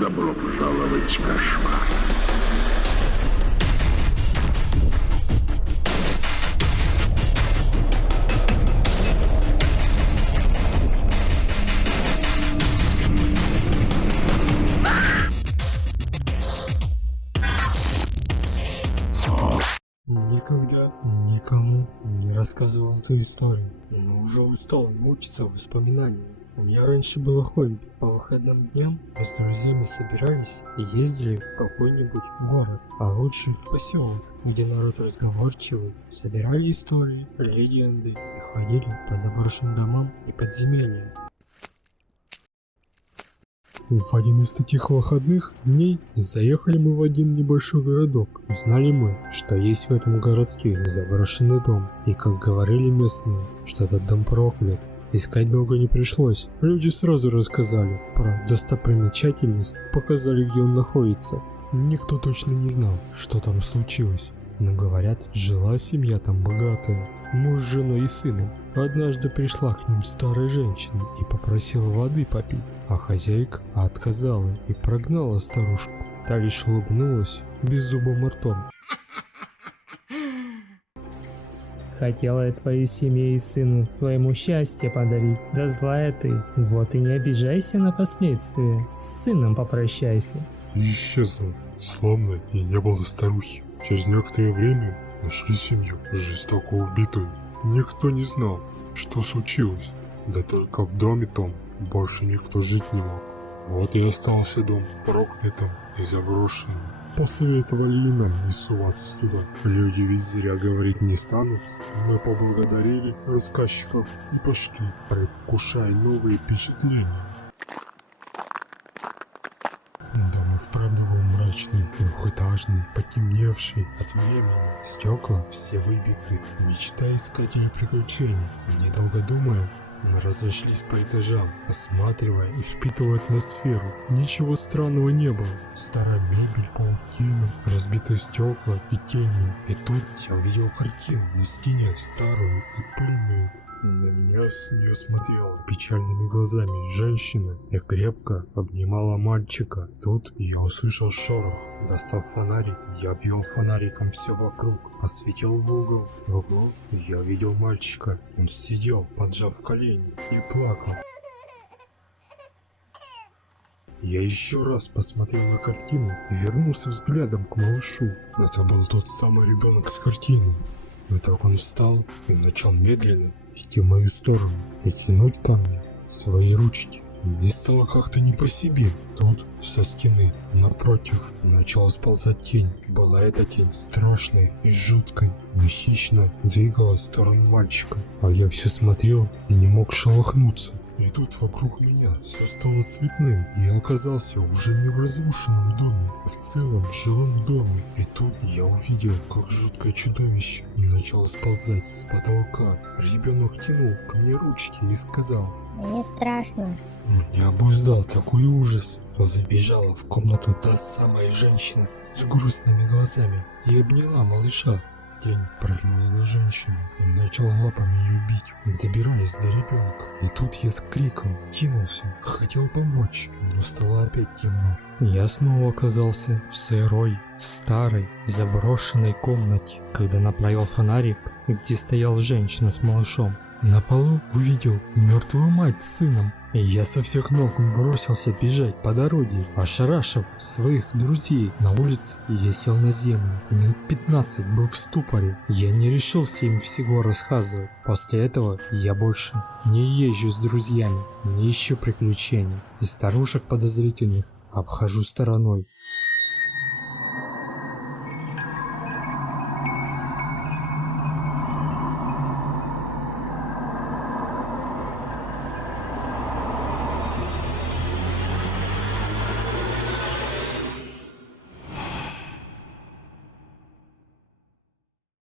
Добро пожаловать в кошмар. Никогда никому не рассказывал эту историю, но уже устал мучиться воспоминаниями. У меня раньше было хобби. По выходным дням мы с друзьями собирались и ездили в какой-нибудь город, а лучше в поселок, где народ разговорчивый, собирали истории, легенды и ходили по заброшенным домам и подземельям. В один из таких выходных дней заехали мы в один небольшой городок. Узнали мы, что есть в этом городке заброшенный дом. И как говорили местные, что этот дом проклят. Искать долго не пришлось. Люди сразу рассказали про достопримечательность, показали, где он находится. Никто точно не знал, что там случилось. Но говорят, жила семья там богатая, муж с женой и сыном. Однажды пришла к ним старая женщина и попросила воды попить, а хозяйка отказала и прогнала старушку. Та лишь улыбнулась беззубым ртом. Хотела я твоей семье и сыну твоему счастье подарить, да злая ты, вот и не обижайся на последствия, с сыном попрощайся. И исчезла, словно и не было старухи. Через некоторое время нашли семью, жестоко убитую. Никто не знал, что случилось. Да только в доме том больше никто жить не мог. Вот и остался дом проклятым и заброшенным. Посоветовали и нам не суваться туда. Люди ведь зря говорить не станут. Мы поблагодарили рассказчиков и пошли, предвкушая новые впечатления. Дом и вправду был мрачный, двухэтажный, потемневший от времени. Стекла все выбиты, мечта искателя приключений. Недолго думая, мы разошлись по этажам, осматривая и впитывая атмосферу. Ничего странного не было. Старая мебель, паутина, разбитые стекла и тени. И тут я увидел картину на стене, старую и пыльную. На меня с нее смотрела печальными глазами женщина и крепко обнимала мальчика. Тут я услышал шорох. Достав фонарик, я обвел фонариком все вокруг, посветил в угол. В углу я видел мальчика. Он сидел, поджав колени, и плакал. Я еще раз посмотрел на картину и вернулся взглядом к малышу. Это был тот самый ребенок с картины. Вдруг он встал и начал медленно идти в мою сторону и тянуть ко мне свои ручки. Мне стало как-то не по себе. Тут со стены напротив начала сползать тень. Была эта тень страшной и жуткой, но хищно двигалась в сторону мальчика. А я все смотрел и не мог шелохнуться. И тут вокруг меня все стало цветным. И я оказался уже не в разрушенном доме, а в целом жилом доме. И тут я увидел, как жуткое чудовище начало сползать с потолка. Ребенок тянул ко мне ручки и сказал: «Мне страшно». Я обуздал такой ужас. Забежала в комнату та самая женщина с грустными глазами и обняла малыша. Тень прыгнула на женщину и начал лапами ее бить, добираясь до ребенка. И тут я с криком кинулся, хотел помочь, но стало опять темно. Я снова оказался в сырой, старой, заброшенной комнате, когда направил фонарик, где стояла женщина с малышом. На полу увидел мертвую мать с сыном, и я со всех ног бросился бежать по дороге, ошарашив своих друзей. На улице я сел на землю, и минут 15 был в ступоре. Я не решился им всего рассказывать. После этого я больше не езжу с друзьями, не ищу приключений, и старушек подозрительных обхожу стороной.